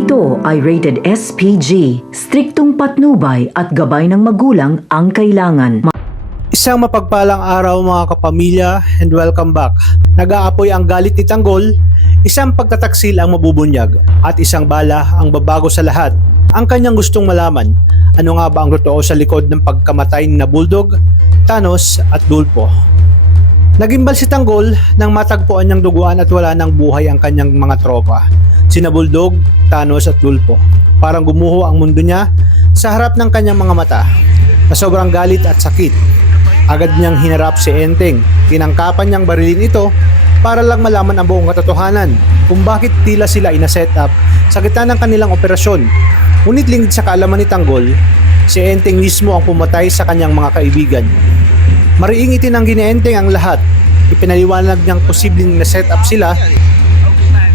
ito ay rated SPG, striktong patnubay at gabay ng magulang ang kailangan. Isang mapagpalang araw mga kapamilya and welcome back. Nag-aapoy ang galit ni Tanggol, isang pagtataksil ang mabubunyag at isang bala ang babago sa lahat. Ang kanyang gustong malaman, ano nga ba ang totoo sa likod ng pagkamatay ni Bulldog, Thanos at Dulpo. Nagimbal si Tanggol nang matagpuan niyang duguan at wala ng buhay ang kanyang mga tropa, sina Bulldog, Thanos at Dulpo. Parang gumuho ang mundo niya sa harap ng kanyang mga mata. Na sobrang galit at sakit, agad niyang hinarap si Enteng. Tinangkapan niyang barilin ito para lang malaman ang buong katotohanan kung bakit tila sila ina-set up sa gitna ng kanilang operasyon. Ngunit lingid sa kaalaman ni Tanggol, si Enteng mismo ang pumatay sa kanyang mga kaibigan. Mariing itinanggi ni Enteng ang lahat. Ipinaliwanag niyang posibleng na-set up sila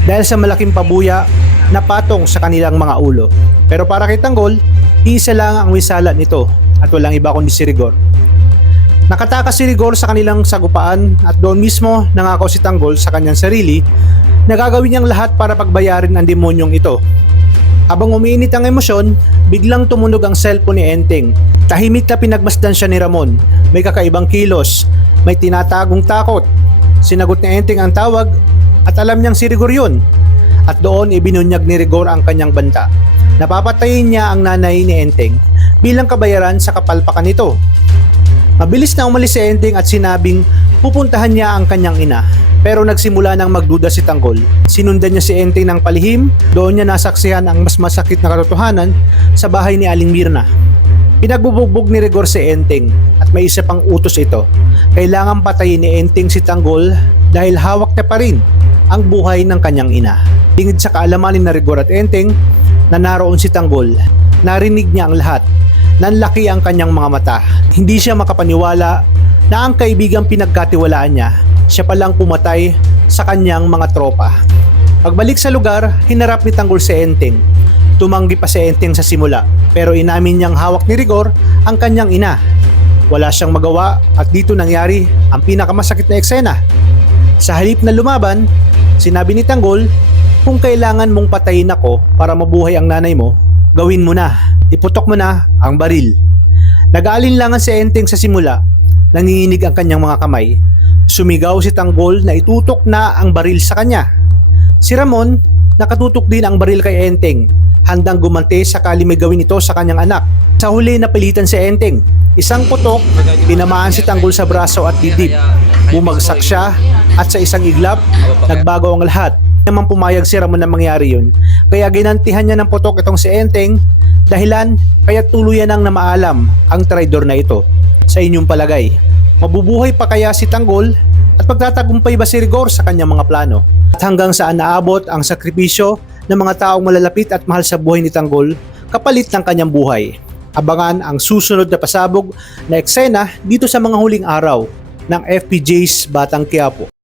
dahil sa malaking pabuya na patong sa kanilang mga ulo. Pero para kay Tanggol, isa lang ang wisala nito at walang iba kundi si Rigor. Nakatakas si Rigor sa kanilang sagupaan at doon mismo nangako si Tanggol sa kanyang sarili na gagawin niyang lahat para pagbayarin ang demonyong ito. Habang umiinit ang emosyon, biglang tumunog ang cellphone ni Enteng. Tahimik na pinagmasdan siya ni Ramon. May kakaibang kilos, may tinatagong takot. Sinagot ni Enteng ang tawag at alam niyang si Rigor yun. At doon ibinunyag ni Rigor ang kanyang banta. Napapatayin niya ang nanay ni Enteng bilang kabayaran sa kapalpakan nito. Mabilis na umalis si Enteng at sinabing pupuntahan niya ang kanyang ina. Pero nagsimula nang magduda si Tanggol. Sinundan niya si Enteng ng palihim, doon niya nasaksihan ang mas masakit na katotohanan sa bahay ni Aling Mirna. Pinagbubugbog ni Rigor si Enteng at may isa pang utos ito. Kailangan patayin ni Enteng si Tanggol dahil hawak niya pa rin ang buhay ng kanyang ina. Lingid sa kaalaman ni Rigor at Enteng na naroon si Tanggol, narinig niya ang lahat. Nanlaki ang kanyang mga mata. Hindi siya makapaniwala na ang kaibigang pinagkatiwalaan niya, siya palang pumatay sa kanyang mga tropa. Pagbalik sa lugar, hinarap ni Tanggol si Enteng. Tumanggi pa si Enteng sa simula, pero inamin niyang hawak ni Rigor ang kanyang ina. Wala siyang magawa at dito nangyari ang pinakamasakit na eksena. Sa halip na lumaban, sinabi ni Tanggol, kung kailangan mong patayin ako para mabuhay ang nanay mo, gawin mo na. Iputok mo na ang baril. Nag-aalinlangan si Enteng sa simula, nanginginig ang kanyang mga kamay. Sumigaw si Tanggol na itutok na ang baril sa kanya. Si Ramon, nakatutok din ang baril kay Enteng, handang gumante sakali may gawin ito sa kanyang anak. Sa huli napilitan si Enteng. Isang putok, tinamaan si Tanggol sa braso at dibdib. Bumagsak siya at sa isang iglap, nagbago ang lahat. Naman pumayag si Ramon na mangyari yun. Kaya ginantihan niya ng putok itong si Enteng, dahilan kaya tuluyan nang namaalam ang traidor na ito. Sa inyong palagay, mabubuhay pa kaya si Tanggol at pagtatagumpay ba si Rigor sa kanyang mga plano? At hanggang saan naabot ang sakripisyo ng mga taong malalapit at mahal sa buhay ni Tanggol kapalit ng kanyang buhay? Abangan ang susunod na pasabog na eksena dito sa mga huling araw ng FPJ's Batang Quiapo.